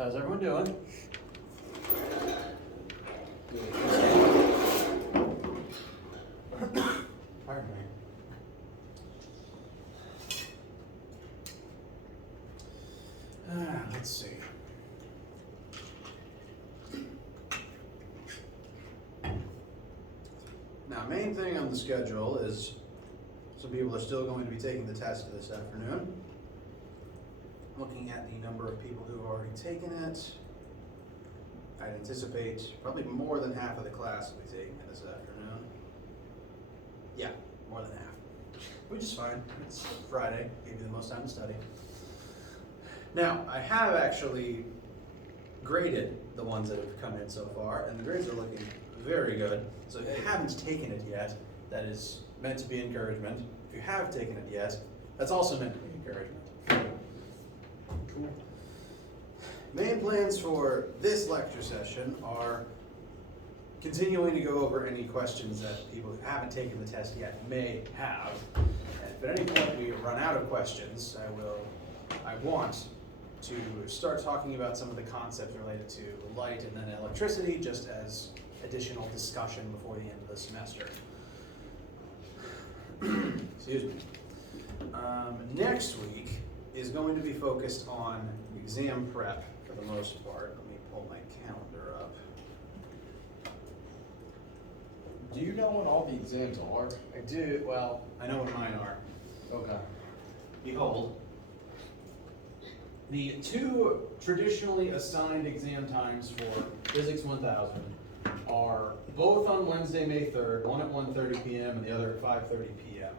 How's everyone doing? Pardon me. Let's see. Now, main thing on the schedule is some people are still going to be taking the test this afternoon. Looking at the number of people who have already taken it, I'd anticipate probably more than half of the class will be taking it this afternoon. Yeah, more than half, which is fine. It's Friday, gave you the most time to study. Now, I have actually graded the ones that have come in so far, and the grades are looking very good. So if you haven't taken it yet, that is meant to be encouragement. If you have taken it yet, that's also meant to be encouragement. Cool. Main plans for this lecture session are continuing to go over any questions that people who haven't taken the test yet may have. And if at any point we run out of questions, I want to start talking about some of the concepts related to light and then electricity, just as additional discussion before the end of the semester. Excuse me. Next week is going to be focused on exam prep for the most part. Let me pull my calendar up. Do you know when all the exams are? I do, well, I know what mine are. Okay. Behold, the two traditionally assigned exam times for Physics 1000 are both on Wednesday, May 3rd, one at 1:30 p.m. and the other at 5:30 p.m.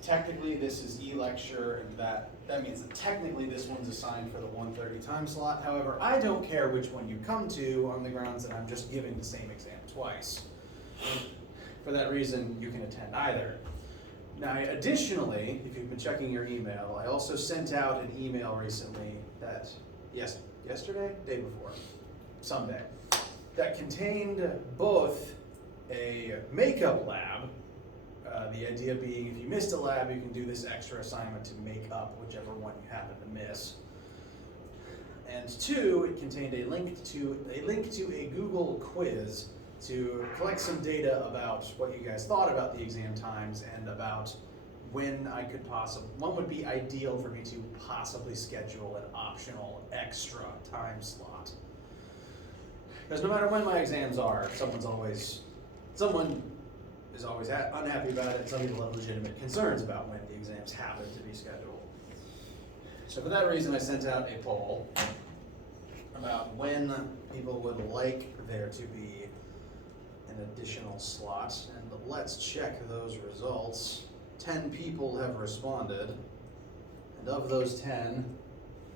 Technically, this is e-lecture, and that means that technically this one's assigned for the 1:30 time slot. However, I don't care which one you come to on the grounds that I'm just giving the same exam twice. For that reason, you can attend either. Now, additionally, if you've been checking your email, I also sent out an email recently that, yesterday, day before, someday, that contained both a makeup lab, the idea being if you missed a lab, you can do this extra assignment to make up whichever one you happen to miss. And two, it contained a link to a Google quiz to collect some data about what you guys thought about the exam times and about when would be ideal for me to possibly schedule an optional extra time slot. Because no matter when my exams are, someone is always unhappy about it. Some people have legitimate concerns about when the exams happen to be scheduled. So for that reason, I sent out a poll about when people would like there to be an additional slot, and let's check those results. 10 people have responded, and of those 10,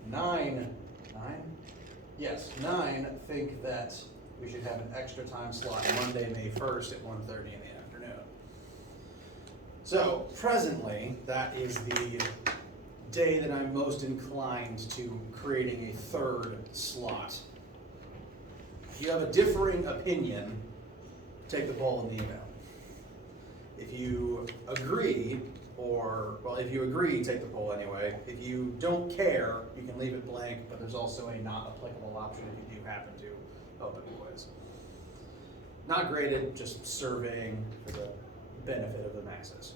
9 think that we should have an extra time slot Monday, May 1st at 1:30 in the afternoon. So presently, that is the day that I'm most inclined to creating a third slot. If you have a differing opinion, take the poll in the email. If you agree, if you agree, take the poll anyway. If you don't care, you can leave it blank, but there's also a not applicable option if you do happen to open the quiz. Not graded, just surveying for the benefit of the masses.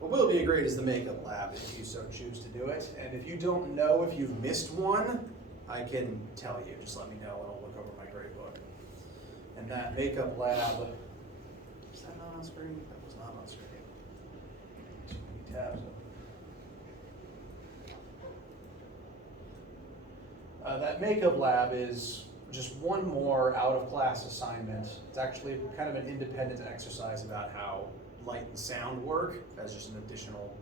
What will be great is the makeup lab if you so choose to do it. And if you don't know if you've missed one, I can tell you. Just let me know and I'll look over my grade book. And that makeup lab, is that not on screen? That was not on screen. Too many tabs. That makeup lab is just one more out-of-class assignment. It's actually kind of an independent exercise about how light and sound work as just an additional,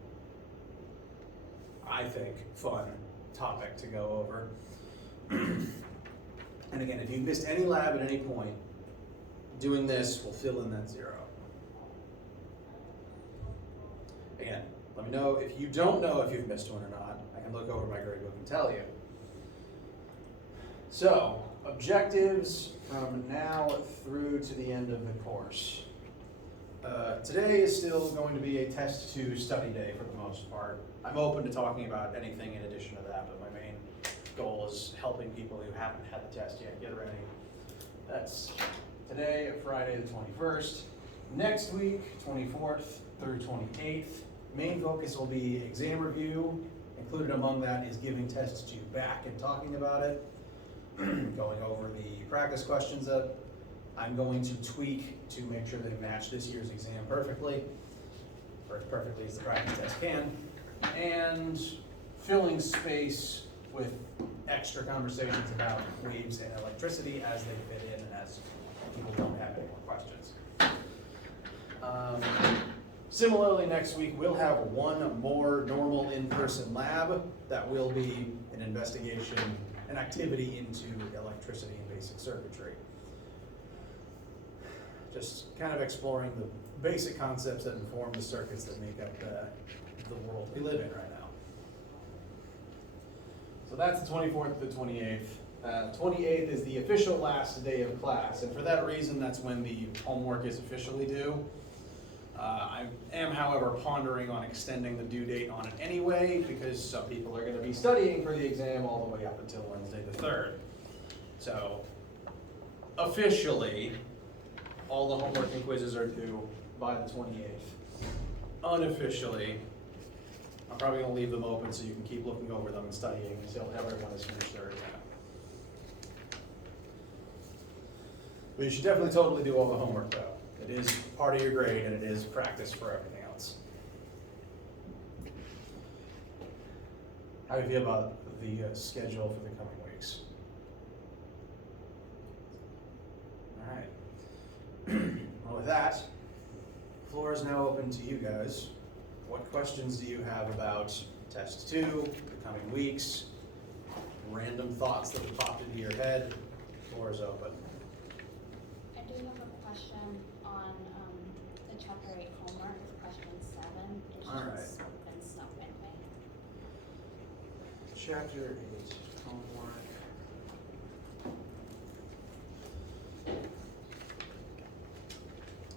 I think, fun topic to go over. And again, if you've missed any lab at any point, doing this will fill in that 0. Again, let me know if you don't know if you've missed one or not. I can look over my gradebook and tell you. So, objectives from now through to the end of the course. Today is still going to be a test 2 study day for the most part. I'm open to talking about anything in addition to that, but my main goal is helping people who haven't had the test yet get ready. That's today, Friday the 21st. Next week, 24th through 28th. Main focus will be exam review. Included among that is giving test 2 back and talking about it. Going over the practice questions that I'm going to tweak to make sure they match this year's exam perfectly, or as perfectly as the practice test can, and filling space with extra conversations about waves and electricity as they fit in and as people don't have any more questions. Similarly, next week we'll have one more normal in-person lab that will be an investigation, an activity into electricity and basic circuitry. Just kind of exploring the basic concepts that inform the circuits that make up the world we live in right now. So that's the 24th to the 28th. 28th is the official last day of class, and for that reason, that's when the homework is officially due. I am, however, pondering on extending the due date on it anyway, because some people are going to be studying for the exam all the way up until Wednesday the 3rd. So, officially, all the homework and quizzes are due by the 28th. Unofficially, I'm probably going to leave them open so you can keep looking over them and studying until everyone has finished their exam. But you should definitely totally do all the homework though. It is part of your grade and it is practice for everything else. How do you feel about the schedule for the coming weeks? All right. Well, with that, the floor is now open to you guys. What questions do you have about test 2, the coming weeks, random thoughts that have popped into your head? The floor is open. I do have a question on the chapter 8 homework, question 7. It's All right. just been stuck in me. Chapter 8 homework.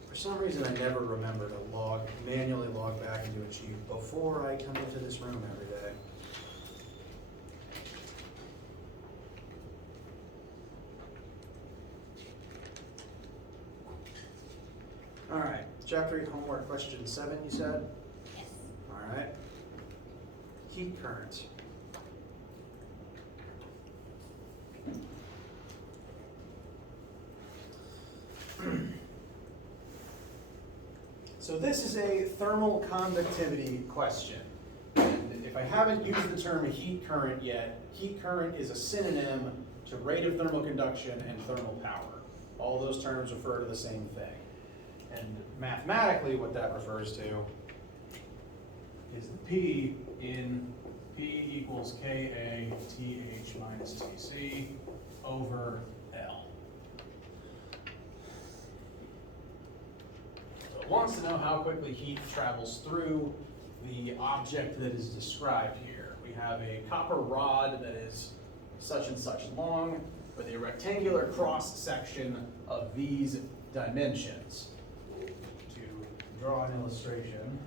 For some reason, I never remember to manually log back into Achieve before I come into this room every day. All right, chapter 8 homework, question 7, you said? Yes. All right. Heat current. So this is a thermal conductivity question. And if I haven't used the term heat current yet, heat current is a synonym to rate of thermal conduction and thermal power. All those terms refer to the same thing. And mathematically what that refers to is the P in P equals Ka TH minus Tc over L. So it wants to know how quickly heat travels through the object that is described here. We have a copper rod that is such and such long with a rectangular cross section of these dimensions. To draw an illustration,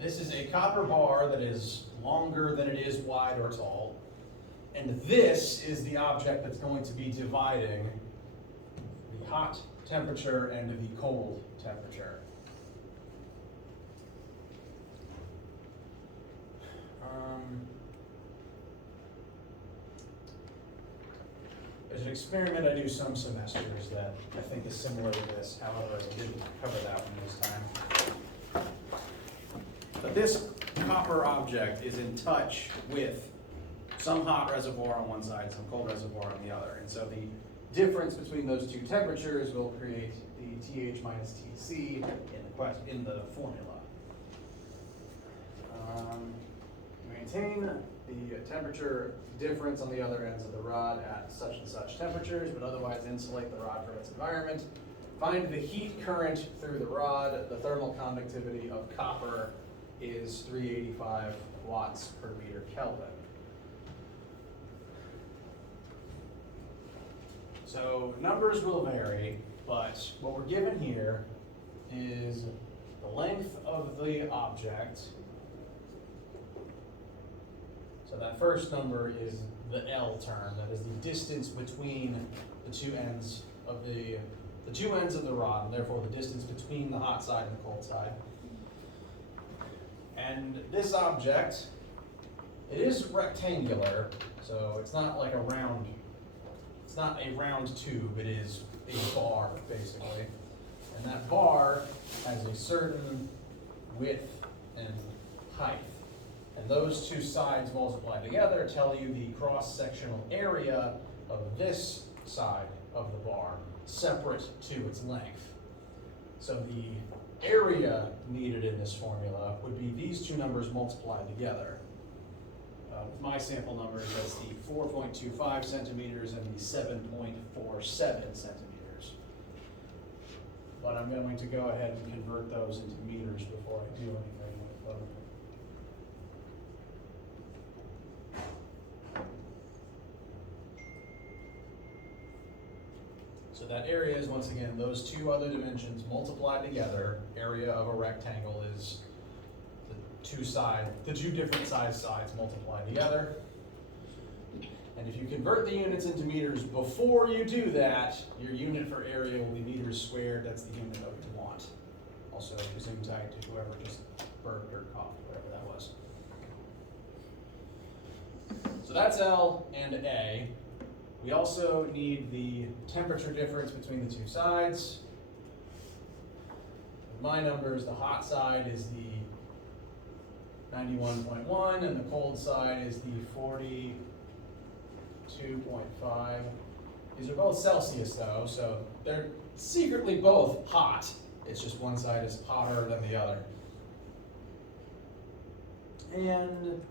this is a copper bar that is longer than it is wide or tall, and this is the object that's going to be dividing the hot temperature and the cold temperature. There's an experiment I do some semesters that I think is similar to this, however, I didn't cover that one this time. But this copper object is in touch with some hot reservoir on one side, some cold reservoir on the other. And so the difference between those two temperatures will create the TH minus TC in the formula. Maintain the temperature difference on the other ends of the rod at such and such temperatures, but otherwise insulate the rod from its environment. Find the heat current through the rod. The thermal conductivity of copper is 385 watts per meter Kelvin. So numbers will vary, but what we're given here is the length of the object. So that first number is the L term, that is the distance between the two ends of the two ends of the rod, and therefore the distance between the hot side and the cold side. And this object, it is rectangular, so it's not like a round, it's not a round tube, it is a bar, basically. And that bar has a certain width and height. And those two sides multiplied together tell you the cross-sectional area of this side of the bar, separate to its length. So the area needed in this formula would be these two numbers multiplied together. With my sample numbers, that's the 4.25 centimeters and the 7.47 centimeters. But I'm going to go ahead and convert those into meters before I do anything with them. So that area is, once again, those two other dimensions multiplied together. Area of a rectangle is the two different sides multiplied together. And if you convert the units into meters before you do that, your unit for area will be meters squared. That's the unit of your want. Also, zoom tight to whoever just burped or coughed, whatever that was. So that's L and A. We also need the temperature difference between the two sides. With my numbers, the hot side is the 91.1 and the cold side is the 42.5. These are both Celsius though, so they're secretly both hot. It's just one side is hotter than the other. And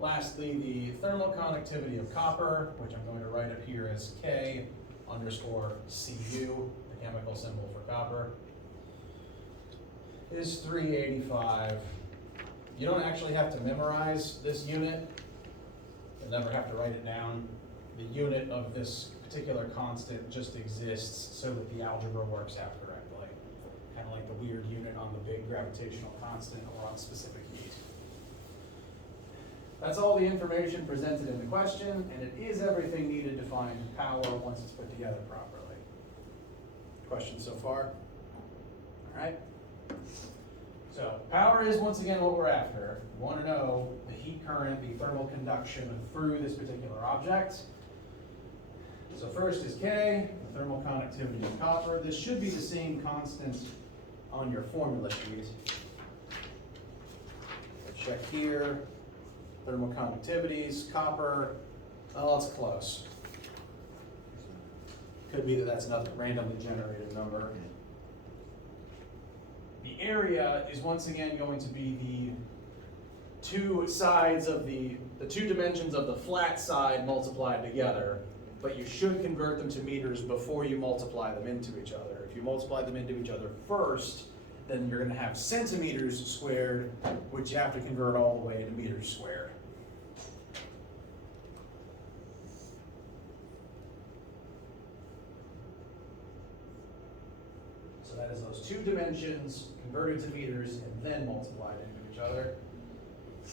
lastly, the thermal conductivity of copper, which I'm going to write up here as K underscore Cu, the chemical symbol for copper, is 385. You don't actually have to memorize this unit. You'll never have to write it down. The unit of this particular constant just exists so that the algebra works out correctly. Kind of like the weird unit on the big gravitational constant or on specific heat. That's all the information presented in the question, and it is everything needed to find power once it's put together properly. Questions so far? All right. So power is, once again, what we're after. We want to know the heat current, the thermal conduction through this particular object. So first is K, the thermal conductivity of copper. This should be the same constant on your formula sheet. Check here. Thermal conductivities, copper, oh, it's close. Could be that that's another randomly generated number. The area is once again going to be the two sides of the two dimensions of the flat side multiplied together, but you should convert them to meters before you multiply them into each other. If you multiply them into each other first, then you're going to have centimeters squared, which you have to convert all the way to meters squared. So that is those two dimensions converted to meters and then multiplied into each other.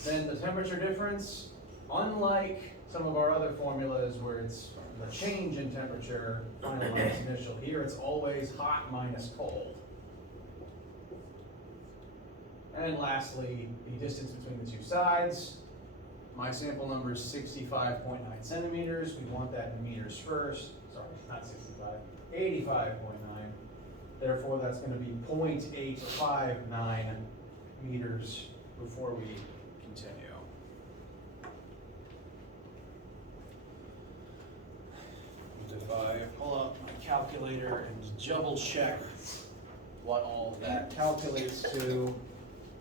Then the temperature difference, unlike some of our other formulas where it's the change in temperature, final minus initial, here it's always hot minus cold. And lastly, the distance between the two sides. My sample number is 65.9 centimeters. We want that in meters first. Sorry, not 65, 85.9. Therefore, that's going to be 0.859 meters before we continue. And if I pull up my calculator and double check what all of that calculates to,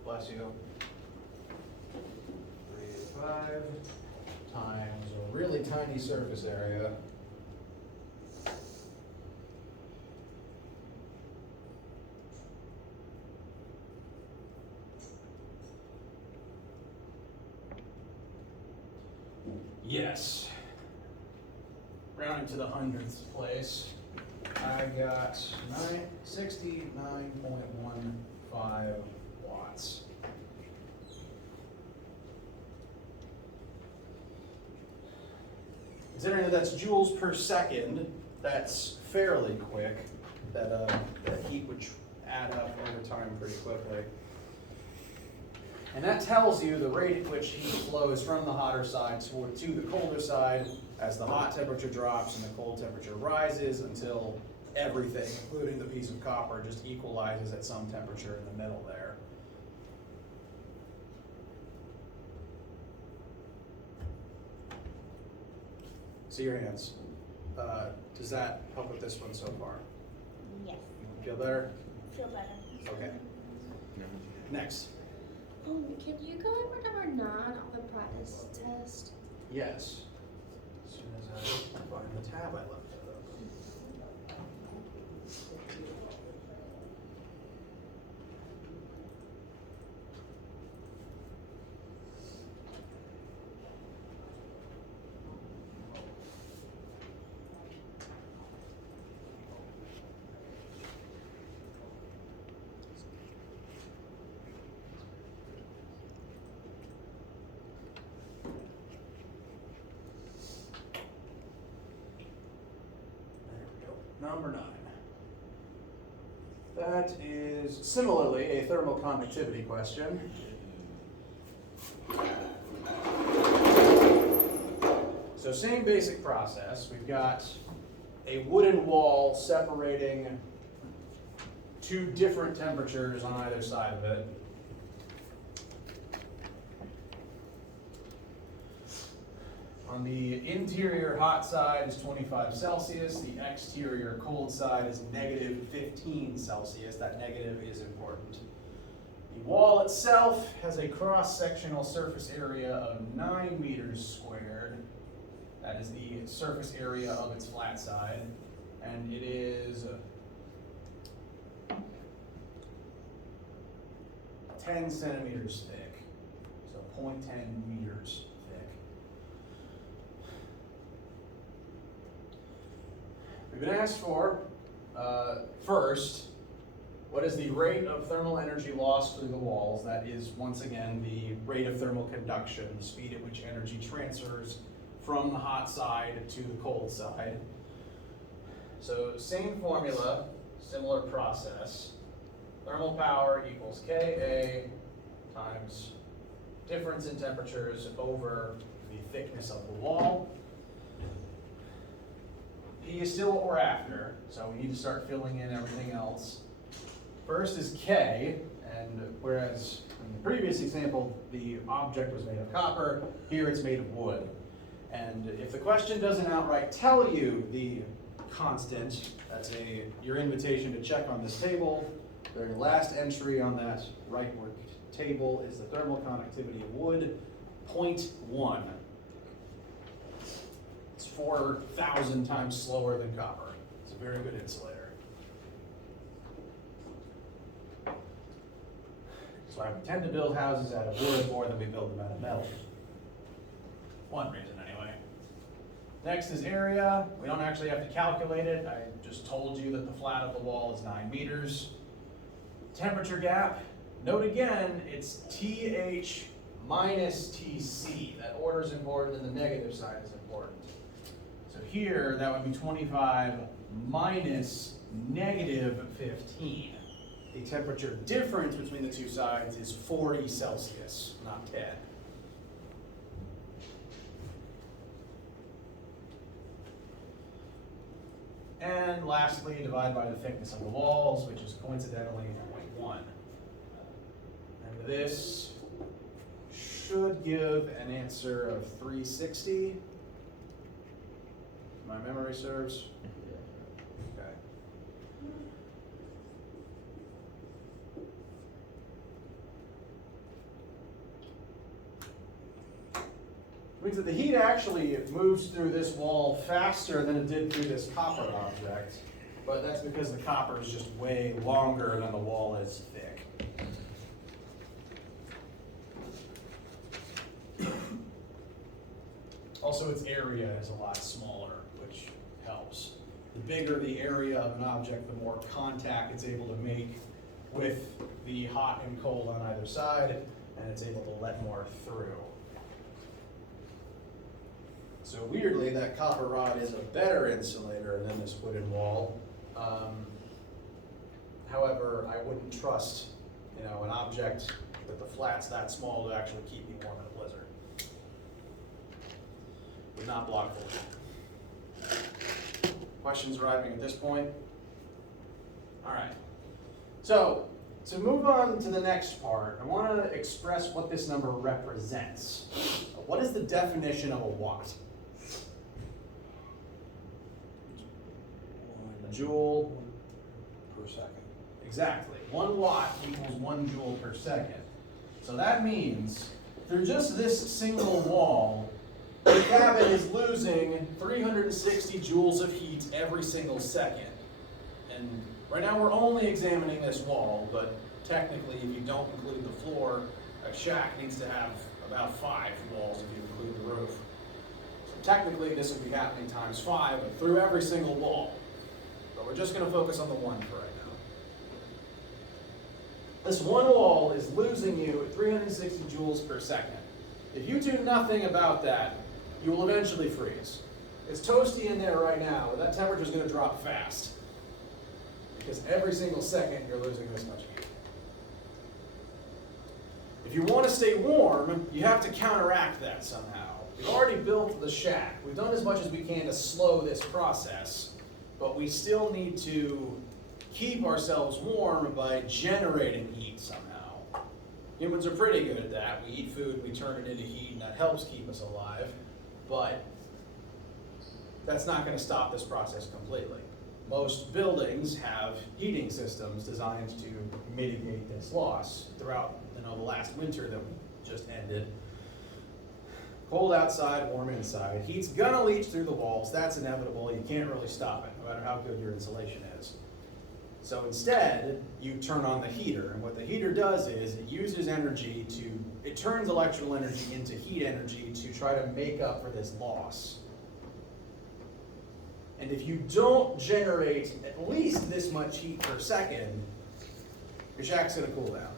bless you, 385 times a really tiny surface area. Yes. rounding to the hundredths place, I got 69.15 watts. Considering that that's joules per second, that's fairly quick. That heat would add up over time pretty quickly. And that tells you the rate at which heat flows from the hotter side to the colder side as the hot temperature drops and the cold temperature rises until everything, including the piece of copper, just equalizes at some temperature in the middle there. See your hands. Does that help with this one so far? Yes. Feel better? Feel better. Okay. Next. Can you go over number 9 on the practice test? Yes. As soon as I find the tab I left out of. Number 9. That is similarly a thermal conductivity question. So same basic process. We've got a wooden wall separating two different temperatures on either side of it. On the interior hot side is 25 Celsius, the exterior cold side is negative 15 Celsius. That negative is important. The wall itself has a cross-sectional surface area of 9 meters squared. That is the surface area of its flat side. And it is 10 centimeters thick, so 0.10 meters thick. We've been asked for, first, what is the rate of thermal energy lost through the walls? That is, once again, the rate of thermal conduction, the speed at which energy transfers from the hot side to the cold side. So, same formula, similar process. Thermal power equals Ka times difference in temperatures over the thickness of the wall. P is still what we're after, so we need to start filling in everything else. First is K, and whereas in the previous example the object was made of copper, here it's made of wood. And if the question doesn't outright tell you the constant, that's your invitation to check on this table. The very last entry on that rightward table is the thermal conductivity of wood, 0.1. It's 4,000 times slower than copper. It's a very good insulator. So I would tend to build houses out of wood more than we build them out of metal. One reason anyway. Next is area. We don't actually have to calculate it. I just told you that the flat of the wall is 9 meters. Temperature gap. Note again, it's TH minus TC. That order is important and the negative side is important. So here, that would be 25 minus negative 15. The temperature difference between the two sides is 40 Celsius, not 10. And lastly, divide by the thickness of the walls, which is coincidentally 0.1. And this should give an answer of 360, if my memory serves. Okay. Means that the heat actually moves through this wall faster than it did through this copper object, but that's because the copper is just way longer than the wall is thick. Also, its area is a lot smaller, which bigger the area of an object, the more contact it's able to make with the hot and cold on either side, and it's able to let more through. So weirdly, that copper rod is a better insulator than this wooden wall. However, I wouldn't trust, an object with the flats that small to actually keep me warm in a blizzard. Would not block full heat. Questions arriving at this point? All right. So, to move on to the next part, I want to express what this number represents. What is the definition of a watt? A joule per second. Exactly. 1 watt equals 1 joule per second. So that means through just this single wall, the cabin is losing 360 joules of heat every single second. And right now we're only examining this wall, but technically if you don't include the floor, a shack needs to have about 5 walls if you include the roof. So technically this would be happening times 5 through every single wall. But we're just going to focus on the one for right now. This one wall is losing you at 360 joules per second. If you do nothing about that, you will eventually freeze. It's toasty in there right now, but that temperature is going to drop fast. Because every single second you're losing this much heat. If you want to stay warm, you have to counteract that somehow. We've already built the shack. We've done as much as we can to slow this process, but we still need to keep ourselves warm by generating heat somehow. Humans are pretty good at that. We eat food, we turn it into heat, and that helps keep us alive. But that's not going to stop this process completely. Most buildings have heating systems designed to mitigate this loss. Throughout the last winter that just ended, cold outside, warm inside. Heat's gonna leach through the walls. That's inevitable. You can't really stop it, no matter how good your insulation is. So instead, you turn on the heater, and what the heater does is it uses energy it turns electrical energy into heat energy to try to make up for this loss. And if you don't generate at least this much heat per second, your shack's gonna cool down.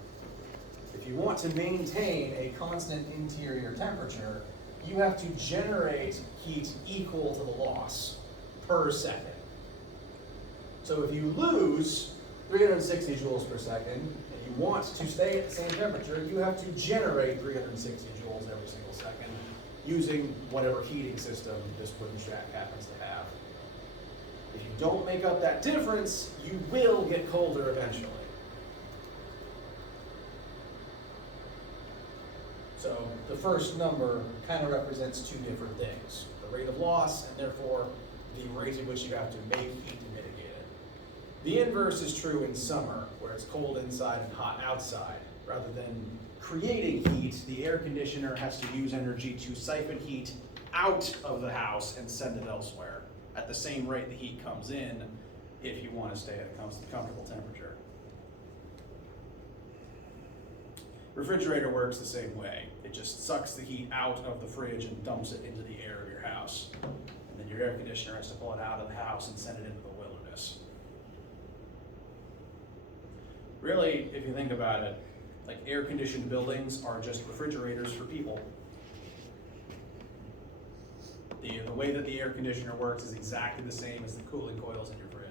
If you want to maintain a constant interior temperature, you have to generate heat equal to the loss per second. So if you lose 360 joules per second, and you want to stay at the same temperature, you have to generate 360 joules every single second using whatever heating system this wooden shack happens to have. If you don't make up that difference, you will get colder eventually. So the first number kind of represents 2 different things. The rate of loss, and therefore the rate at which you have to make heat to mitigate it. The inverse is true in summer, where it's cold inside and hot outside. Rather than creating heat, the air conditioner has to use energy to siphon heat out of the house and send it elsewhere at the same rate the heat comes in if you want to stay at a comfortable temperature. Refrigerator works the same way. It just sucks the heat out of the fridge and dumps it into the air of your house. And then your air conditioner has to pull it out of the house and send it into the wilderness. Really, if you think about it, like air-conditioned buildings are just refrigerators for people. The way that the air conditioner works is exactly the same as the cooling coils in your fridge.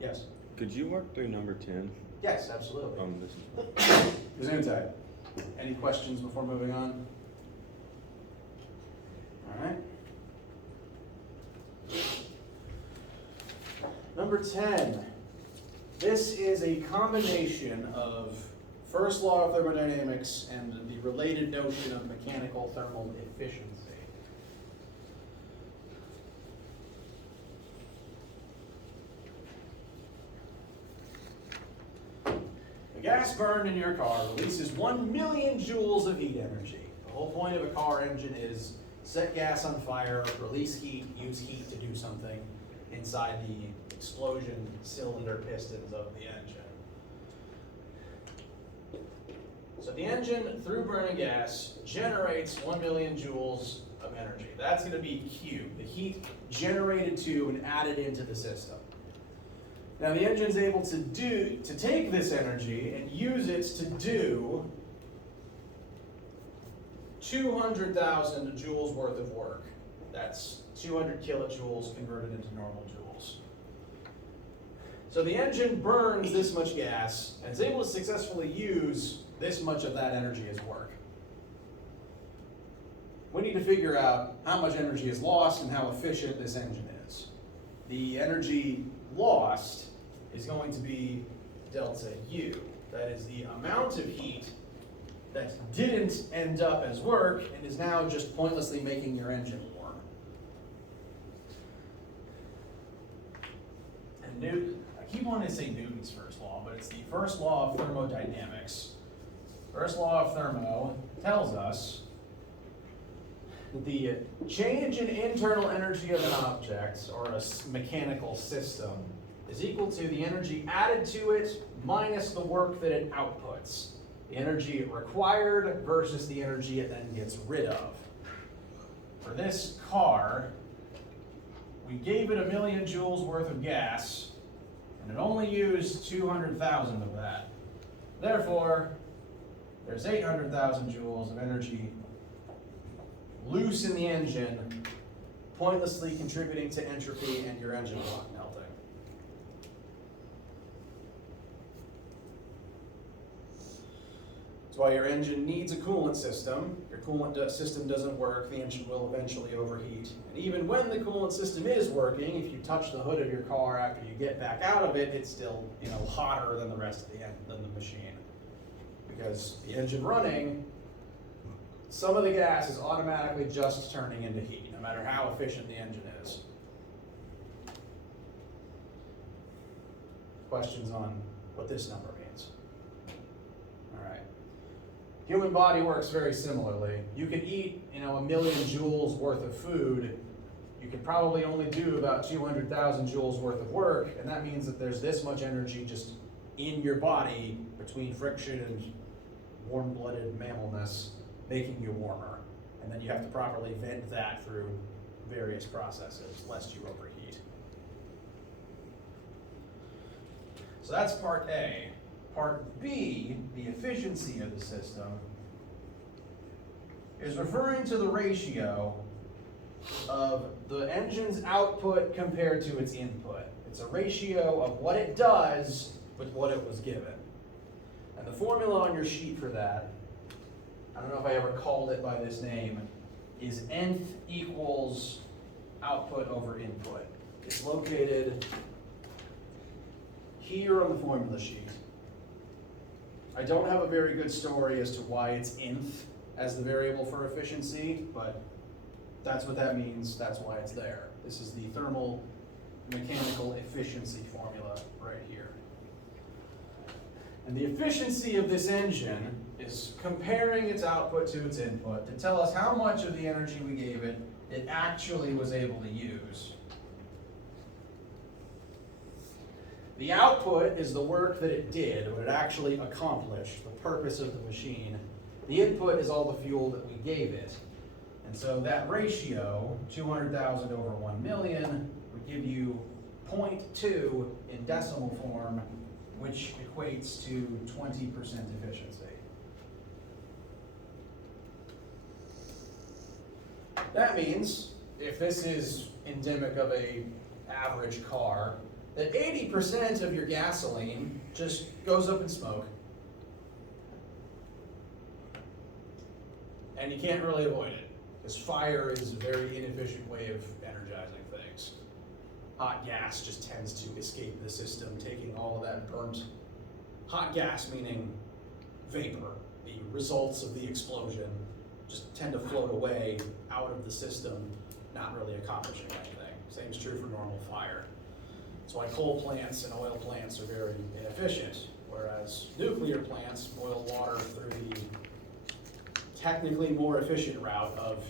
Yes? Could you work through number 10? Yes, absolutely. This is Gesundheit. Any questions before moving on? All right. Number 10. This is a combination of first law of thermodynamics and the related notion of mechanical thermal efficiency. The gas burned in your car releases 1 million joules of heat energy. The whole point of a car engine is set gas on fire, release heat, use heat to do something inside the explosion cylinder pistons of the engine. So the engine, through burning gas, generates 1 million joules of energy. That's going to be Q, the heat generated to and added into the system. Now the engine's able to take this energy and use it to do 200,000 joules worth of work. That's 200 kilojoules converted into normal joules. So the engine burns this much gas and is able to successfully use this much of that energy as work. We need to figure out how much energy is lost and how efficient this engine is. The energy lost is going to be delta U. That is the amount of heat that didn't end up as work and is now just pointlessly making your engine warm. And I keep wanting to say Newton's first law, but it's the first law of thermodynamics. First law of thermo tells us that the change in internal energy of an object or a mechanical system is equal to the energy added to it minus the work that it outputs. The energy required versus the energy it then gets rid of. For this car, we gave it 1 million joules worth of gas, and it only used 200,000 of that. Therefore, there's 800,000 joules of energy loose in the engine, pointlessly contributing to entropy and your engine block melting. That's why your engine needs a coolant system. Your coolant system doesn't work, the engine will eventually overheat. And even when the coolant system is working, if you touch the hood of your car after you get back out of it, it's still, hotter than the rest of the machine. Because the engine running, some of the gas is automatically just turning into heat, no matter how efficient the engine is. Questions on what this number means? All right. Human body works very similarly. You can eat, 1 million joules worth of food. You can probably only do about 200,000 joules worth of work, and that means that there's this much energy just in your body between friction and warm-blooded mammalness making you warmer. And then you have to properly vent that through various processes, lest you overheat. So that's part A. Part B, the efficiency of the system, is referring to the ratio of the engine's output compared to its input. It's a ratio of what it does with what it was given. And the formula on your sheet for that, I don't know if I ever called it by this name, is nth equals output over input. It's located here on the formula sheet. I don't have a very good story as to why it's nth as the variable for efficiency, but that's what that means, that's why it's there. This is the thermal mechanical efficiency formula right here. And the efficiency of this engine is comparing its output to its input to tell us how much of the energy we gave it it actually was able to use. The output is the work that it did, what it actually accomplished, the purpose of the machine. The input is all the fuel that we gave it. And so that ratio, 200,000 over 1 million, would give you 0.2 in decimal form, which equates to 20% efficiency. That means, if this is endemic of an average car, that 80% of your gasoline just goes up in smoke. And you can't really avoid it, because fire is a very inefficient way of energizing things. Hot gas just tends to escape the system, taking all of that burnt hot gas, meaning vapor. The results of the explosion just tend to float away out of the system, not really accomplishing anything. Same is true for normal fire. That's why coal plants and oil plants are very inefficient, whereas nuclear plants boil water through the technically more efficient route of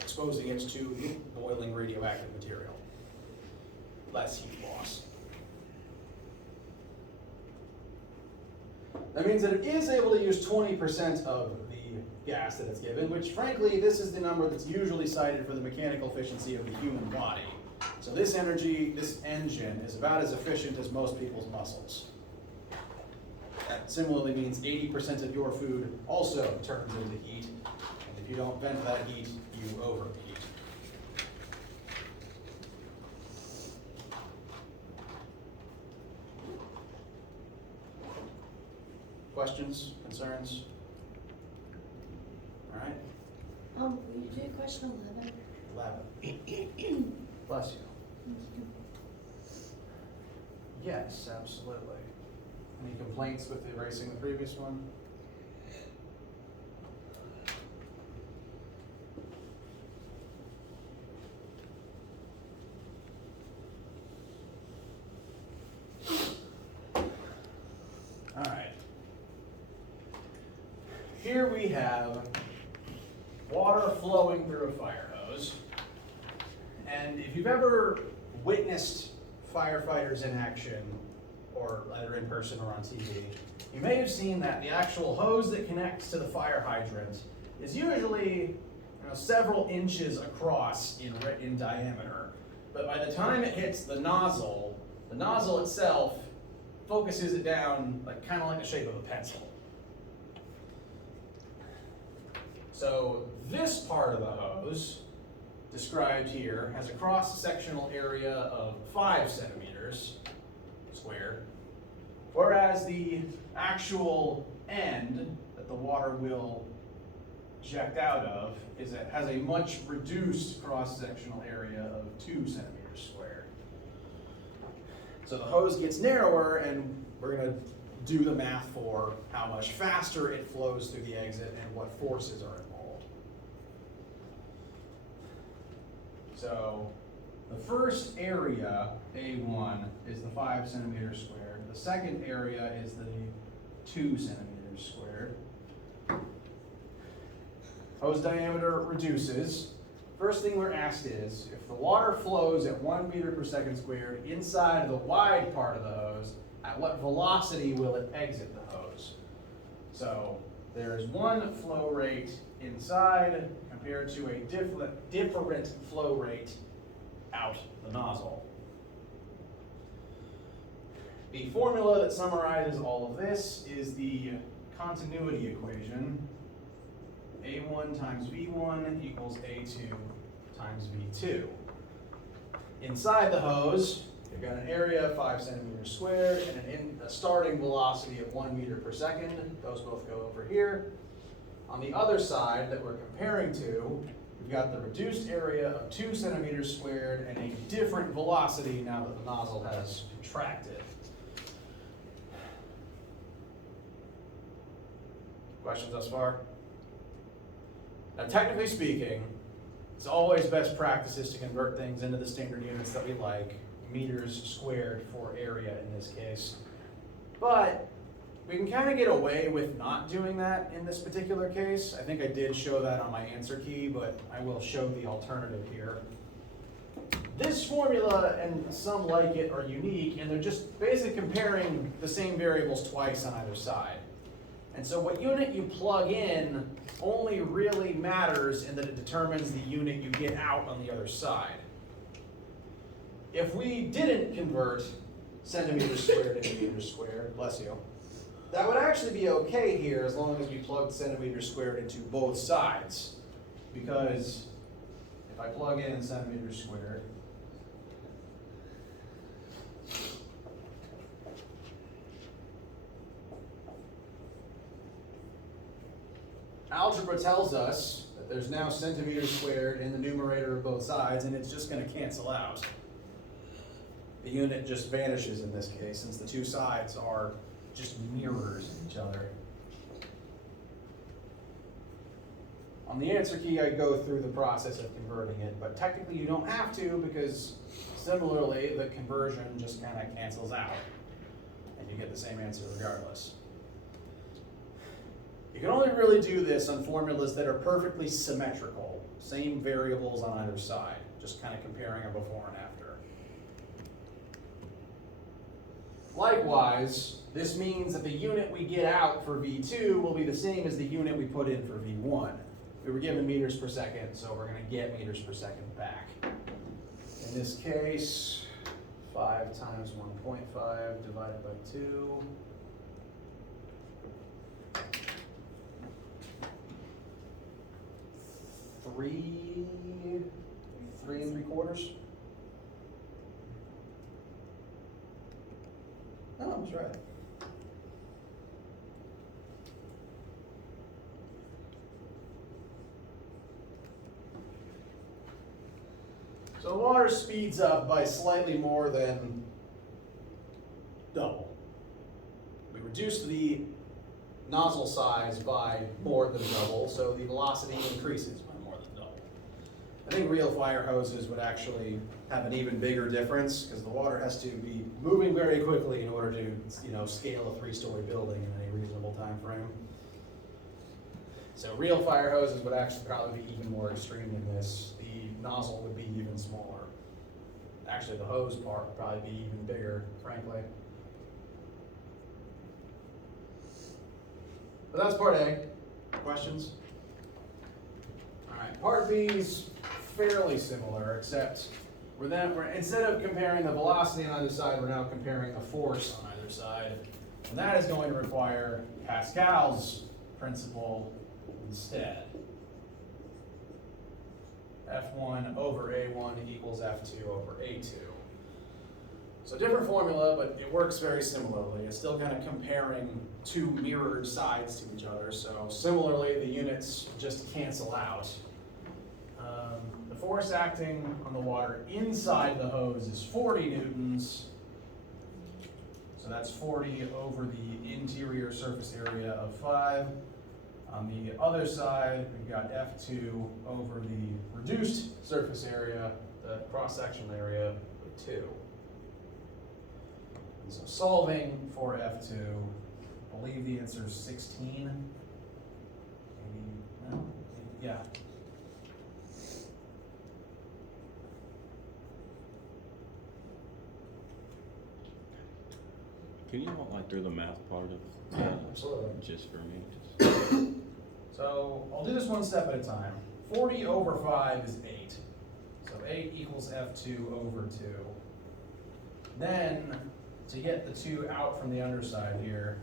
exposing it to boiling radioactive material. Less heat loss. That means that it is able to use 20% of the gas that it's given, which frankly, this is the number that's usually cited for the mechanical efficiency of the human body. So this energy, this engine, is about as efficient as most people's muscles. That similarly means 80% of your food also turns into heat, and if you don't vent that heat, you overheat. Questions, concerns? All right, Will you do question 11? 11. Bless you. Yes, absolutely. Any complaints with erasing the previous one? All right. Here we have water flowing through a fire hose. And if you've ever witnessed firefighters in action, or either in person or on TV, you may have seen that the actual hose that connects to the fire hydrant is usually several inches across in diameter. But by the time it hits the nozzle itself focuses it down kind of like the shape of a pencil. So this part of the hose, described here, has a cross-sectional area of 5 centimeters squared, whereas the actual end that the water will eject out of has a much reduced cross-sectional area of 2 centimeters squared. So the hose gets narrower, and we're going to do the math for how much faster it flows through the exit and what forces are involved. So the first area, A1, is the 5 centimeters squared. The second area is the 2 centimeters squared. Hose diameter reduces. First thing we're asked is, if the water flows at 1 meter per second squared inside of the wide part of the hose, at what velocity will it exit the hose? So there's one flow rate inside compared to a different flow rate out the nozzle. The formula that summarizes all of this is the continuity equation. A1 times V1 equals A2 times V2. Inside the hose, you've got an area of 5 centimeters squared and a starting velocity of 1 meter per second. Those both go over here. On the other side that we're comparing to, we've got the reduced area of 2 centimeters squared and a different velocity now that the nozzle has contracted. Questions thus far? Now, technically speaking, it's always best practices to convert things into the standard units that we like, meters squared for area in this case. But we can kind of get away with not doing that in this particular case. I think I did show that on my answer key, but I will show the alternative here. This formula and some like it are unique, and they're just basically comparing the same variables twice on either side. And so what unit you plug in only really matters in that it determines the unit you get out on the other side. If we didn't convert centimeters squared into meters squared, bless you, that would actually be okay here as long as we plugged centimeters squared into both sides. Because if I plug in centimeters squared, algebra tells us that there's now centimeters squared in the numerator of both sides, and it's just going to cancel out. The unit just vanishes in this case, since the two sides are just mirrors of each other. On the answer key, I go through the process of converting it, but technically you don't have to, because similarly, the conversion just kind of cancels out, and you get the same answer regardless. You can only really do this on formulas that are perfectly symmetrical, same variables on either side, just kind of comparing them before and after. Likewise, this means that the unit we get out for V2 will be the same as the unit we put in for V1. We were given meters per second, so we're going to get meters per second back. In this case, 5 times 1.5 divided by 2. Three and 3/4. Oh, I was right. So the water speeds up by slightly more than double. We reduce the nozzle size by more than double, so the velocity increases by more than double. I think real fire hoses would actually have an even bigger difference because the water has to be moving very quickly in order to, scale a 3-story building in any reasonable time frame. So real fire hoses would actually probably be even more extreme than this. The nozzle would be even smaller. Actually, the hose part would probably be even bigger, frankly. But that's part A. Questions? All right, part B is fairly similar, except we're instead of comparing the velocity on either side, we're now comparing the force on either side. And that is going to require Pascal's principle instead. F1 over A1 equals F2 over A2. So different formula, but it works very similarly. It's still kind of comparing two mirrored sides to each other. So similarly, the units just cancel out. The force acting on the water inside the hose is 40 newtons. So that's 40 over the interior surface area of 5. On the other side, we've got F2 over the reduced surface area, the cross-sectional area of 2. And so solving for F2, I believe the answer is 16. Maybe, no, yeah. Can you walk through the math part of Yeah, absolutely. just for me? So I'll do this one step at a time. 40 over 5 is 8. So 8 equals F2 over 2. Then, to get the 2 out from the underside here,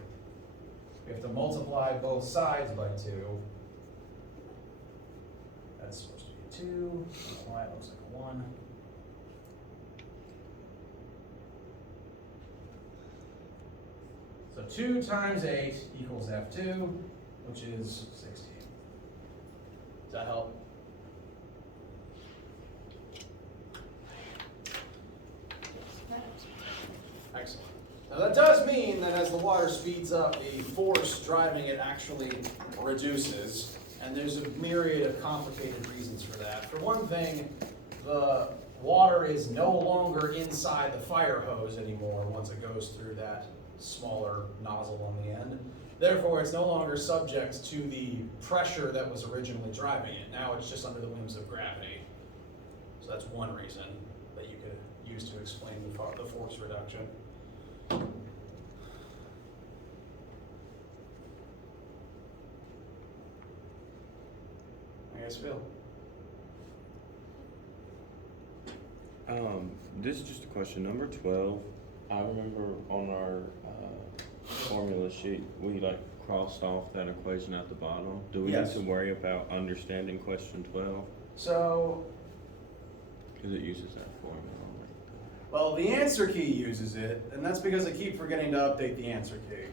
we have to multiply both sides by 2. That's supposed to be 2. Why it looks like a 1. So 2 times 8 equals F2, which is 16. Does that help? Excellent. Now that does mean that as the water speeds up, the force driving it actually reduces, and there's a myriad of complicated reasons for that. For one thing, the water is no longer inside the fire hose anymore once it goes through that smaller nozzle on the end. Therefore, it's no longer subject to the pressure that was originally driving it. Now it's just under the whims of gravity. So that's one reason that you could use to explain the force reduction. I guess Phil. This is just a question. Number 12, I remember on our formula sheet, we crossed off that equation at the bottom. Do we Yes. need to worry about understanding question 12? So, Because it uses that formula. well, the answer key uses it, and that's because I keep forgetting to update the answer key.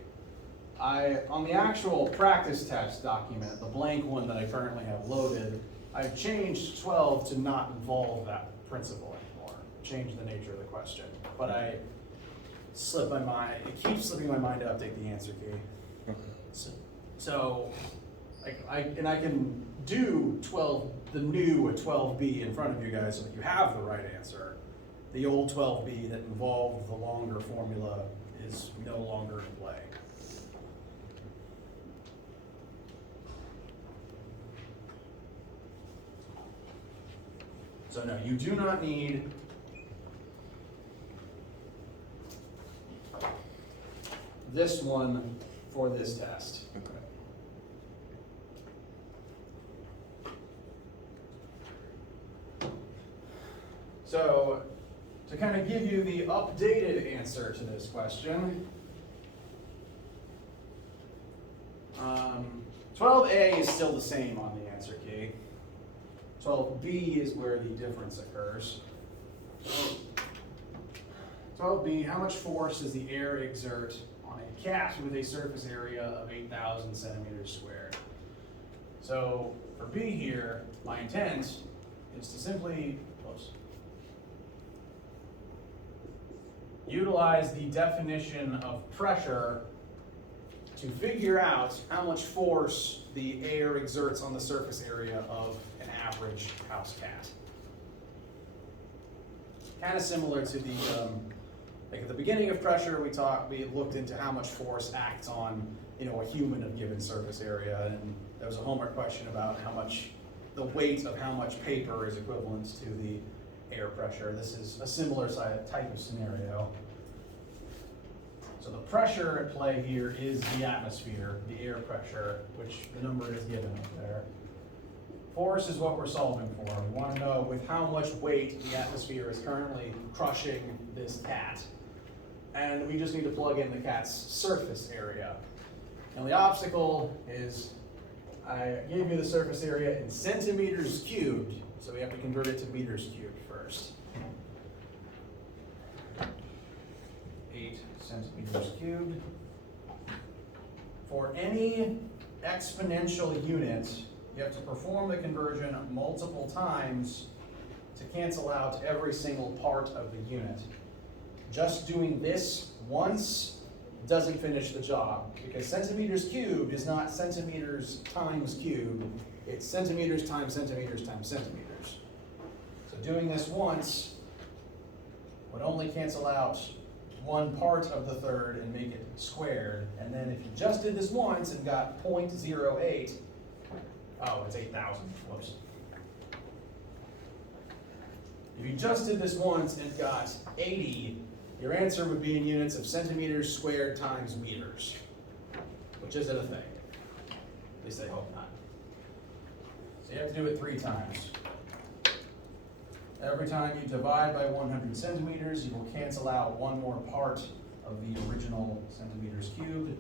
On the actual practice test document, the blank one that I currently have loaded, I've changed 12 to not involve that principle anymore. Changed the nature of the question. But it keeps slipping my mind to update the answer key. So I can do 12, the new 12B in front of you guys so that you have the right answer. The old 12B that involved the longer formula is no longer in play. So no, you do not need this one for this test. Okay. So, to kind of give you the updated answer to this question, 12A is still the same on the answer key. 12B is where the difference occurs. 12B, how much force does the air exert on a cat with a surface area of 8,000 centimeters squared? So for B here, my intent is to simply, utilize the definition of pressure to figure out how much force the air exerts on the surface area of an average house cat. Kind of similar to the, like at the beginning of pressure, we looked into how much force acts on, a human of given surface area, and there was a homework question about the weight of how much paper is equivalent to the air pressure. This is a similar type of scenario. So the pressure at play here is the atmosphere, the air pressure, which the number is given up there. Force is what we're solving for. We want to know with how much weight the atmosphere is currently crushing this cat. And we just need to plug in the cat's surface area. Now the obstacle is, I gave you the surface area in centimeters cubed, so we have to convert it to meters cubed first. 8 centimeters cubed. For any exponential unit, you have to perform the conversion multiple times to cancel out every single part of the unit. Just doing this once doesn't finish the job, because centimeters cubed is not centimeters times cubed, it's centimeters times centimeters times centimeters. So doing this once would only cancel out one part of the third and make it squared. And then if you just did this once and got 0.08, oh, it's 8,000, whoops. If you just did this once and got 80, your answer would be in units of centimeters squared times meters, which isn't a thing. At least I hope not. So you have to do it 3 times. Every time you divide by 100 centimeters, you will cancel out one more part of the original centimeters cubed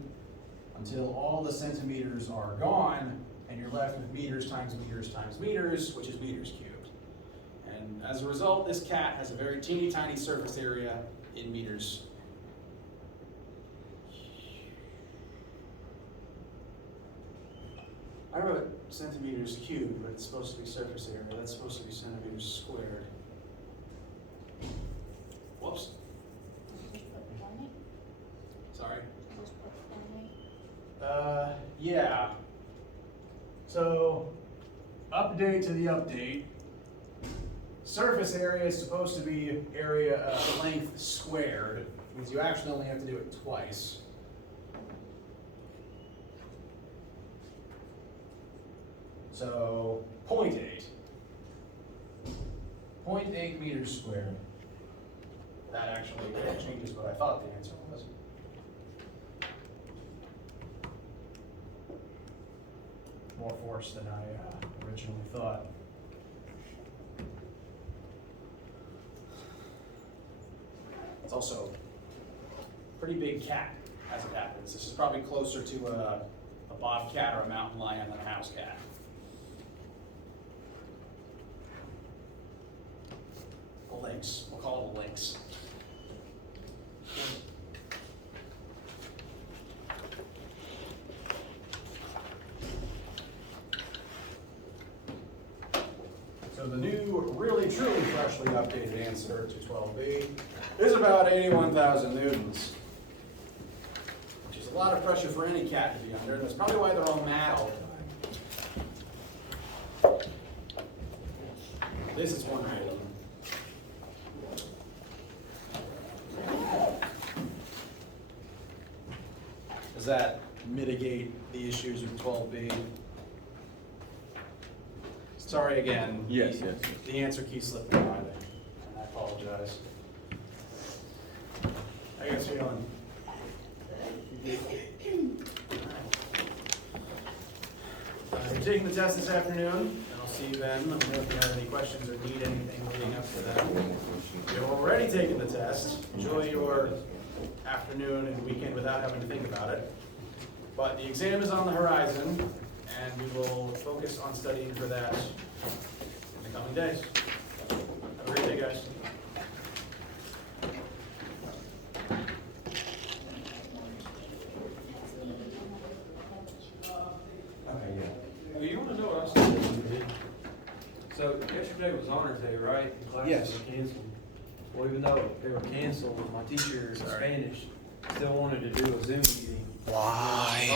until all the centimeters are gone, and you're left with meters times meters times meters, which is meters cubed. And as a result, this cat has a very teeny tiny surface area in meters. I wrote centimeters cubed, but it's supposed to be surface area. That's supposed to be centimeters squared. Whoops. Sorry. Yeah. So, update to the update. Surface area is supposed to be area length squared, means you actually only have to do it twice. So, 0.8. 0.8 meters squared. That actually changes what I thought the answer was. More force than I originally thought. It's also a pretty big cat, as it happens. This is probably closer to a bobcat or a mountain lion than a house cat. A lynx. We'll call it a lynx. So the new, really, truly, freshly updated answer to 12B is about 81,000 newtons, which is a lot of pressure for any cat to be under. That's probably why they're all mad all the time. This is one item. Does that mitigate the issues with 12B? Sorry again. Yes. The answer key slipped my mind, and I apologize. How you guys feeling? Yeah. You're taking the test this afternoon, and I'll see you then. Let me know if you have any questions or need anything leading up to that. One more question. You've already taken the test. Enjoy your afternoon and weekend without having to think about it. But the exam is on the horizon, and we will focus on studying for that in the coming days. Have a great day, guys. Okay, yeah. Well, you wanna know what I said? So yesterday was honors day, right? And classes Yes. were canceled. Well, even though they were canceled, my teacher in Spanish still wanted to do a Zoom meeting. Why?